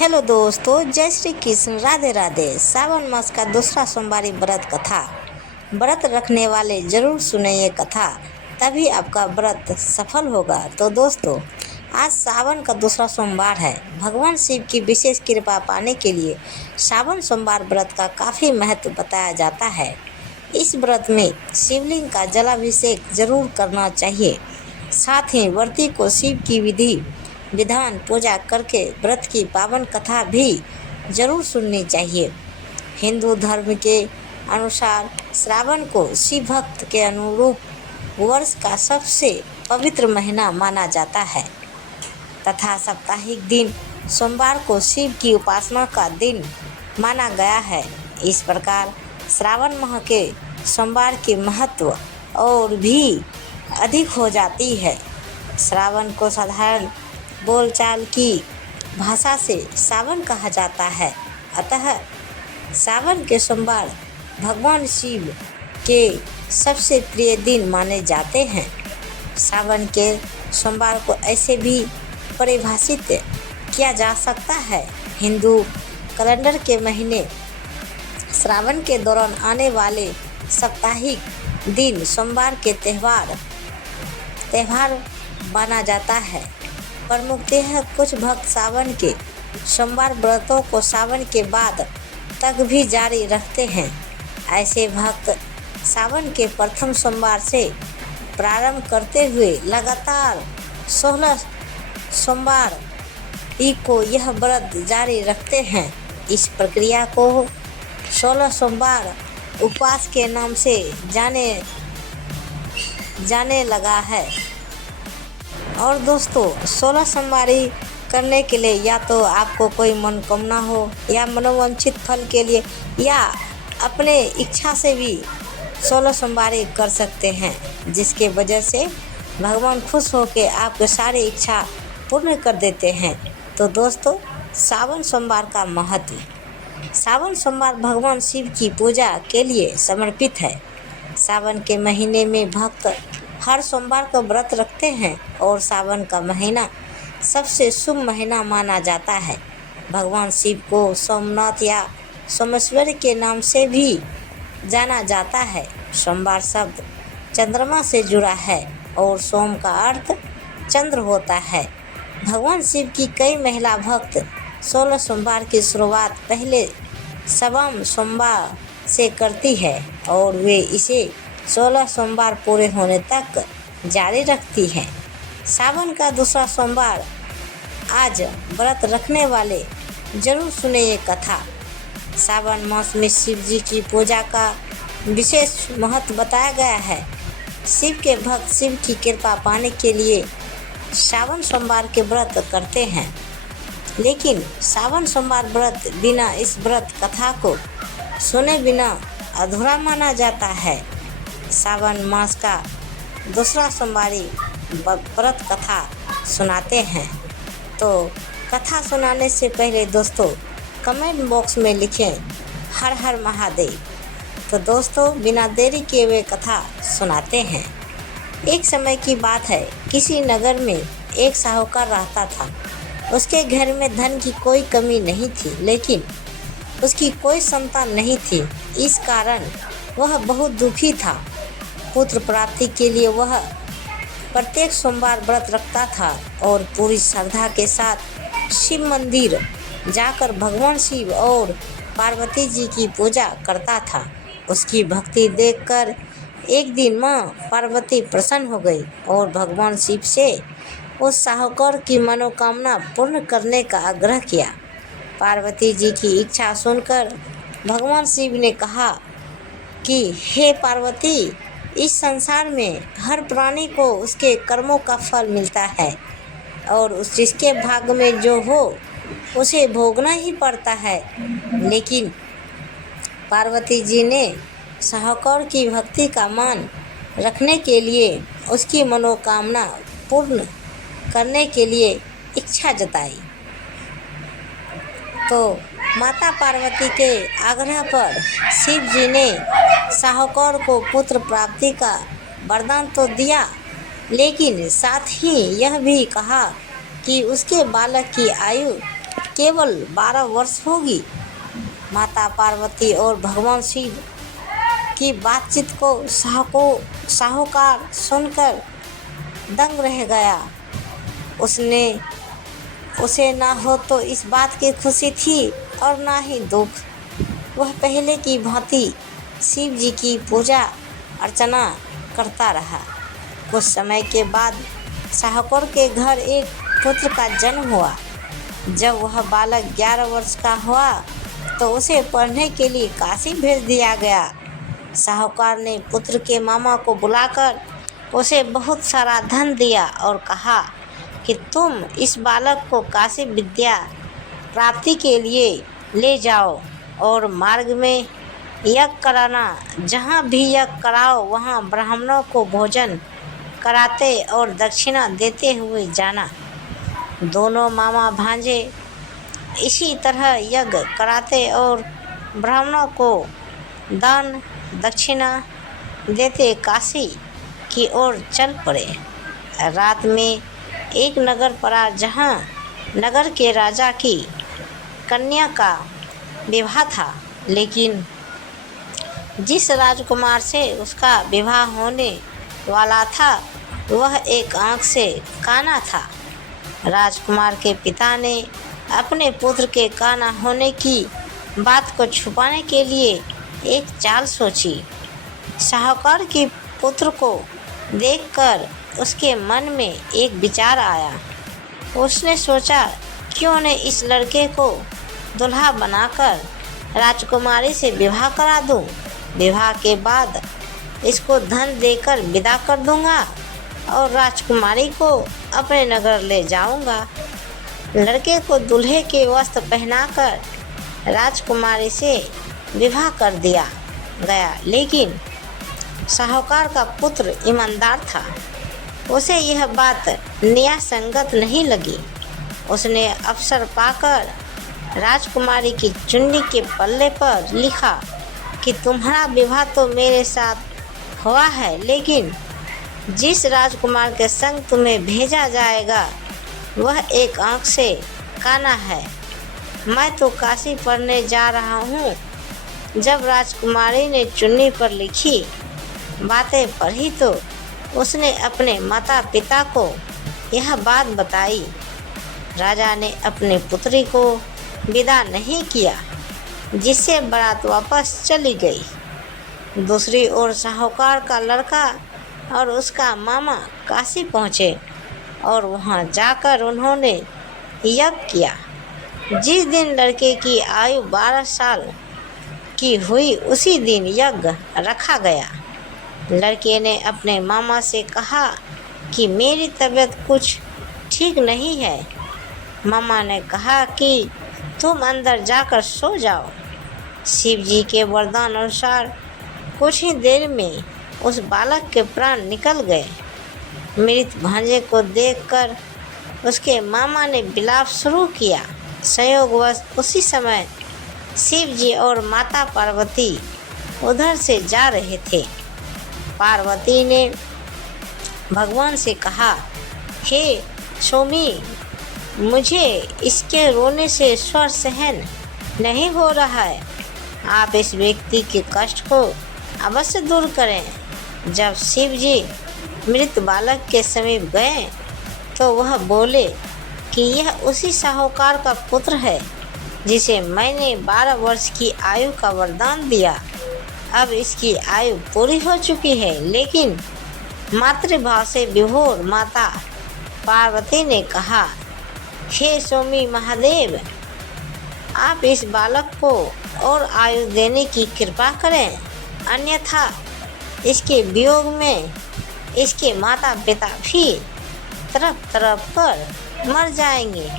Hello दोस्तों, जय श्री कृष्ण, राधे राधे। सावन मास का दूसरा सोमवारी व्रत कथा। व्रत रखने वाले जरूर सुने ये कथा, तभी आपका व्रत सफल होगा। तो दोस्तों, आज सावन का दूसरा सोमवार है। भगवान शिव की विशेष कृपा पाने के लिए सावन सोमवार व्रत का काफ़ी महत्व बताया जाता है। इस व्रत में शिवलिंग का जलाभिषेक जरूर करना चाहिए। साथ ही व्रती को शिव की विधान पूजा करके व्रत की पावन कथा भी जरूर सुननी चाहिए। हिंदू धर्म के अनुसार श्रावण को शिव भक्त के अनुरूप वर्ष का सबसे पवित्र महीना माना जाता है तथा साप्ताहिक दिन सोमवार को शिव की उपासना का दिन माना गया है। इस प्रकार श्रावण माह के सोमवार के महत्व और भी अधिक हो जाती है। श्रावण को साधारण बोलचाल की भाषा से सावन कहा जाता है। अतः सावन के सोमवार भगवान शिव के सबसे प्रिय दिन माने जाते हैं। सावन के सोमवार को ऐसे भी परिभाषित किया जा सकता है। हिंदू कैलेंडर के महीने श्रावण के दौरान आने वाले साप्ताहिक दिन सोमवार के त्यौहार माना जाता है। प्रमुखतः कुछ भक्त सावन के सोमवार व्रतों को सावन के बाद तक भी जारी रखते हैं। ऐसे भक्त सावन के प्रथम सोमवार से प्रारंभ करते हुए लगातार 16 सोमवार को यह व्रत जारी रखते हैं। इस प्रक्रिया को 16 सोमवार उपवास के नाम से जाने लगा है। और दोस्तों, 16 सोमवारी करने के लिए या तो आपको कोई मनोकामना हो या मनोवांछित फल के लिए या अपने इच्छा से भी 16 सोमवारी कर सकते हैं, जिसके वजह से भगवान खुश होकर आपके सारी इच्छा पूर्ण कर देते हैं। तो दोस्तों, सावन सोमवार का महत्व। सावन सोमवार भगवान शिव की पूजा के लिए समर्पित है। सावन के महीने में भक्त हर सोमवार का व्रत रखते हैं और सावन का महीना सबसे शुभ महीना माना जाता है। भगवान शिव को सोमनाथ या सोमेश्वर के नाम से भी जाना जाता है। सोमवार शब्द चंद्रमा से जुड़ा है और सोम का अर्थ चंद्र होता है। भगवान शिव की कई महिला भक्त 16 सोमवार की शुरुआत पहले सवाम सोमवार से करती है और वे इसे 16 सोमवार पूरे होने तक जारी रखती हैं। सावन का दूसरा सोमवार आज व्रत रखने वाले जरूर सुने ये कथा। सावन मास में शिव जी की पूजा का विशेष महत्व बताया गया है। शिव के भक्त शिव की कृपा पाने के लिए सावन सोमवार के व्रत करते हैं, लेकिन सावन सोमवार व्रत बिना इस व्रत कथा को सुने बिना अधूरा माना जाता है। सावन मास का दूसरा सोमवारी व्रत कथा सुनाते हैं। तो कथा सुनाने से पहले दोस्तों कमेंट बॉक्स में लिखें हर हर महादेव। तो दोस्तों, बिना देरी किए हुए कथा सुनाते हैं। एक समय की बात है, किसी नगर में एक साहूकार रहता था। उसके घर में धन की कोई कमी नहीं थी, लेकिन उसकी कोई संतान नहीं थी। इस कारण वह बहुत दुखी था। पुत्र प्राप्ति के लिए वह प्रत्येक सोमवार व्रत रखता था और पूरी श्रद्धा के साथ शिव मंदिर जाकर भगवान शिव और पार्वती जी की पूजा करता था। उसकी भक्ति देखकर एक दिन माँ पार्वती प्रसन्न हो गई और भगवान शिव से उस साहूकार की मनोकामना पूर्ण करने का आग्रह किया। पार्वती जी की इच्छा सुनकर भगवान शिव ने कहा कि हे पार्वती, इस संसार में हर प्राणी को उसके कर्मों का फल मिलता है और जिसके भाग्य में जो हो उसे भोगना ही पड़ता है। लेकिन पार्वती जी ने साहूकार की भक्ति का मान रखने के लिए उसकी मनोकामना पूर्ण करने के लिए इच्छा जताई। तो माता पार्वती के आग्रह पर शिव जी ने साहूकार को पुत्र प्राप्ति का वरदान तो दिया, लेकिन साथ ही यह भी कहा कि उसके बालक की आयु केवल 12 वर्ष होगी। माता पार्वती और भगवान शिव की बातचीत को साहूकार सुनकर दंग रह गया। उसे ना हो तो इस बात की खुशी थी और ना ही दुख। वह पहले की भांति शिव जी की पूजा अर्चना करता रहा। कुछ समय के बाद साहूकार के घर एक पुत्र का जन्म हुआ। जब वह बालक 11 वर्ष का हुआ तो उसे पढ़ने के लिए काशी भेज दिया गया। साहूकार ने पुत्र के मामा को बुलाकर उसे बहुत सारा धन दिया और कहा कि तुम इस बालक को काशी विद्या प्राप्ति के लिए ले जाओ और मार्ग में यज्ञ कराना। जहाँ भी यज्ञ कराओ वहाँ ब्राह्मणों को भोजन कराते और दक्षिणा देते हुए जाना। दोनों मामा भांजे इसी तरह यज्ञ कराते और ब्राह्मणों को दान दक्षिणा देते काशी की ओर चल पड़े। रात में एक नगर पड़ा जहाँ नगर के राजा की कन्या का विवाह था, लेकिन जिस राजकुमार से उसका विवाह होने वाला था वह एक आँख से काना था। राजकुमार के पिता ने अपने पुत्र के काना होने की बात को छुपाने के लिए एक चाल सोची। साहूकार के पुत्र को देखकर उसके मन में एक विचार आया। उसने सोचा क्यों न इस लड़के को दुल्हा बनाकर राजकुमारी से विवाह करा दूं। विवाह के बाद इसको धन देकर विदा कर दूंगा और राजकुमारी को अपने नगर ले जाऊंगा। लड़के को दूल्हे के वस्त्र पहनाकर राजकुमारी से विवाह कर दिया गया, लेकिन साहूकार का पुत्र ईमानदार था। उसे यह बात न्यायसंगत नहीं लगी। उसने अवसर पाकर राजकुमारी की चुन्नी के पल्ले पर लिखा कि तुम्हारा विवाह तो मेरे साथ हुआ है, लेकिन जिस राजकुमार के संग तुम्हें भेजा जाएगा वह एक आँख से काना है। मैं तो काशी पढ़ने जा रहा हूँ। जब राजकुमारी ने चुन्नी पर लिखी बातें पढ़ी तो उसने अपने माता पिता को यह बात बताई। राजा ने अपने पुत्री को विदा नहीं किया, जिससे बारात वापस चली गई। दूसरी ओर साहूकार का लड़का और उसका मामा काशी पहुँचे और वहाँ जाकर उन्होंने यज्ञ किया। जिस दिन लड़के की आयु 12 साल की हुई उसी दिन यज्ञ रखा गया। लड़के ने अपने मामा से कहा कि मेरी तबीयत कुछ ठीक नहीं है। मामा ने कहा कि तुम अंदर जाकर सो जाओ। शिव जी के वरदान अनुसार कुछ ही देर में उस बालक के प्राण निकल गए। मृत भांजे को देखकर उसके मामा ने विलाप शुरू किया। संयोगवश उसी समय शिव जी और माता पार्वती उधर से जा रहे थे। पार्वती ने भगवान से कहा, हे स्वामी, मुझे इसके रोने से स्वर सहन नहीं हो रहा है। आप इस व्यक्ति के कष्ट को अवश्य दूर करें। जब शिव जी मृत बालक के समीप गए तो वह बोले कि यह उसी साहूकार का पुत्र है जिसे मैंने 12 वर्ष की आयु का वरदान दिया। अब इसकी आयु पूरी हो चुकी है, लेकिन मातृभाव से विभोर माता पार्वती ने कहा, हे स्वामी महादेव, आप इस बालक को और आयु देने की कृपा करें, अन्यथा इसके वियोग में इसके माता पिता भी तरफ तरफ कर मर जाएंगे।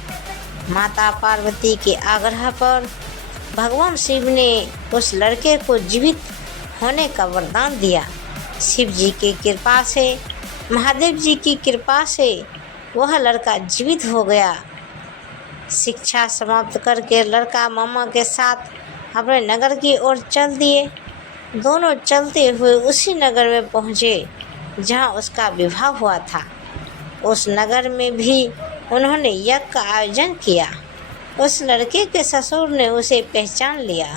माता पार्वती के आग्रह पर भगवान शिव ने उस लड़के को जीवित होने का वरदान दिया। शिव जी की कृपा से, महादेव जी की कृपा से वह लड़का जीवित हो गया। शिक्षा समाप्त करके लड़का मामा के साथ अपने नगर की ओर चल दिए। दोनों चलते हुए उसी नगर में पहुँचे जहाँ उसका विवाह हुआ था। उस नगर में भी उन्होंने यज्ञ का आयोजन किया। उस लड़के के ससुर ने उसे पहचान लिया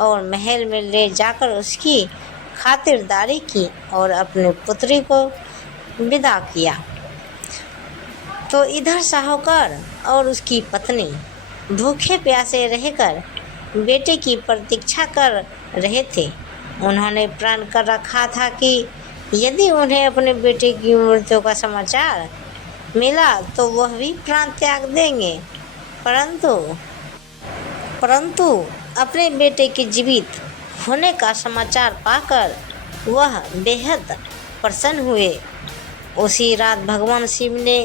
और महल में ले जाकर उसकी खातिरदारी की और अपनी पुत्री को विदा किया। तो इधर साहूकार और उसकी पत्नी भूखे प्यासे रहकर बेटे की प्रतीक्षा कर रहे थे। उन्होंने प्रण कर रखा था कि यदि उन्हें अपने बेटे की मृत्यु का समाचार मिला तो वह भी प्राण त्याग देंगे, परंतु अपने बेटे के जीवित होने का समाचार पाकर वह बेहद प्रसन्न हुए। उसी रात भगवान शिव ने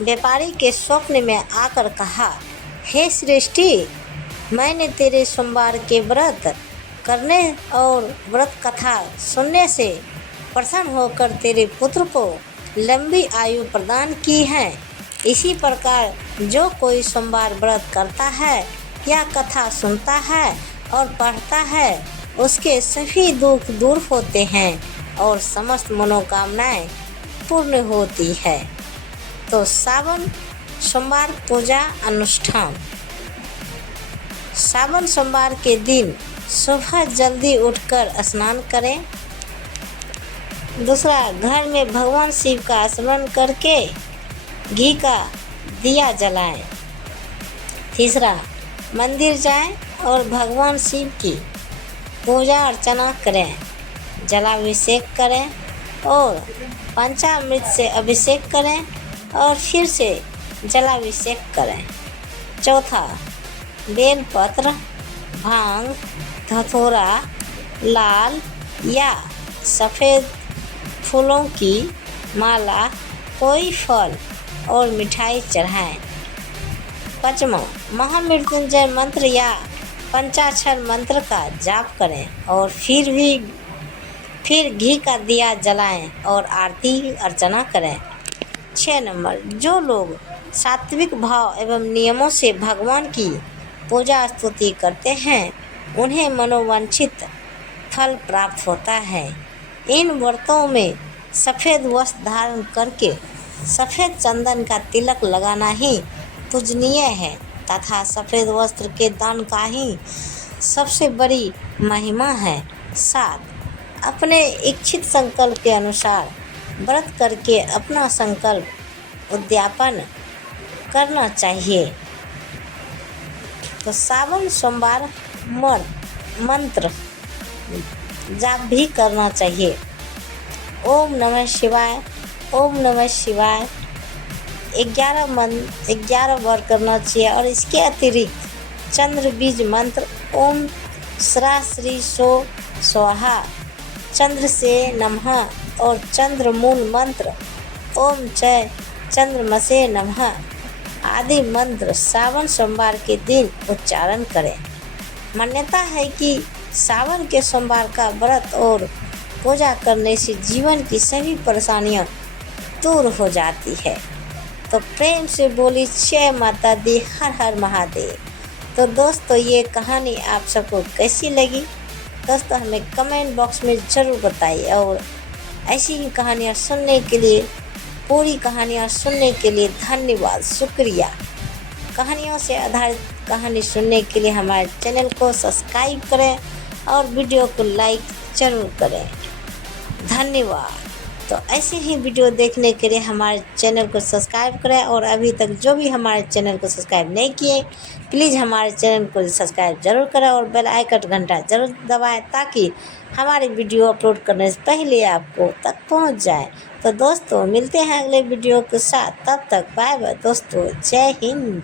व्यापारी के स्वप्न में आकर कहा, हे सृष्टि, मैंने तेरे सोमवार के व्रत करने और व्रत कथा सुनने से प्रसन्न होकर तेरे पुत्र को लंबी आयु प्रदान की है। इसी प्रकार जो कोई सोमवार व्रत करता है या कथा सुनता है और पढ़ता है, उसके सभी दुख दूर होते हैं और समस्त मनोकामनाएं पूर्ण होती है। तो सावन सोमवार पूजा अनुष्ठान। सावन सोमवार के दिन सुबह जल्दी उठकर स्नान करें। दूसरा, घर में भगवान शिव का स्मरण करके घी का दिया जलाएं। तीसरा, मंदिर जाएं और भगवान शिव की पूजा अर्चना करें, जलाभिषेक करें और पंचामृत से अभिषेक करें और फिर से जलाभिषेक करें। चौथा, बेलपत्र, भांग, धतूरा, लाल या सफ़ेद फूलों की माला, कोई फल और मिठाई चढ़ाएं। पाँचवां, महामृत्युंजय मंत्र या पंचाक्षर मंत्र का जाप करें और फिर घी का दिया जलाएं और आरती अर्चना करें। 6 नंबर, जो लोग सात्विक भाव एवं नियमों से भगवान की पूजा स्तुति करते हैं, उन्हें मनोवांछित फल प्राप्त होता है। इन व्रतों में सफ़ेद वस्त्र धारण करके सफ़ेद चंदन का तिलक लगाना ही पूजनीय है तथा सफ़ेद वस्त्र के दान का ही सबसे बड़ी महिमा है। 7, अपने इच्छित संकल्प के अनुसार व्रत करके अपना संकल्प उद्यापन करना चाहिए। तो सावन सोमवार मंत्र जाप भी करना चाहिए। ओम नमः शिवाय, ओम नमः शिवाय 11 बार करना चाहिए। और इसके अतिरिक्त चंद्र बीज मंत्र ओम स्रा श्री सो स्वाहा, चंद्र से नमः और चंद्र मूल मंत्र ओम जय चंद्रमसे नमः आदि मंत्र सावन सोमवार के दिन उच्चारण करें। मान्यता है कि सावन के सोमवार का व्रत और पूजा करने से जीवन की सभी परेशानियां दूर हो जाती है। तो प्रेम से बोली जय माता दी, हर हर महादेव। तो दोस्तों, ये कहानी आप सबको कैसी लगी दोस्तों, हमें कमेंट बॉक्स में ज़रूर बताइए। और ऐसी ही कहानियाँ सुनने के लिए, पूरी कहानियाँ सुनने के लिए धन्यवाद, शुक्रिया। कहानियों से आधारित कहानी सुनने के लिए हमारे चैनल को सब्सक्राइब करें और वीडियो को लाइक ज़रूर करें। धन्यवाद। तो ऐसे ही वीडियो देखने के लिए हमारे चैनल को सब्सक्राइब करें और अभी तक जो भी हमारे चैनल को सब्सक्राइब नहीं किए, प्लीज़ हमारे चैनल को सब्सक्राइब ज़रूर करें और बेल आइकन घंटा ज़रूर दबाएं ताकि हमारे वीडियो अपलोड करने से पहले आपको तक पहुंच जाए। तो दोस्तों, मिलते हैं अगले वीडियो के साथ, तब तक बाय बाय दोस्तों, जय हिंद।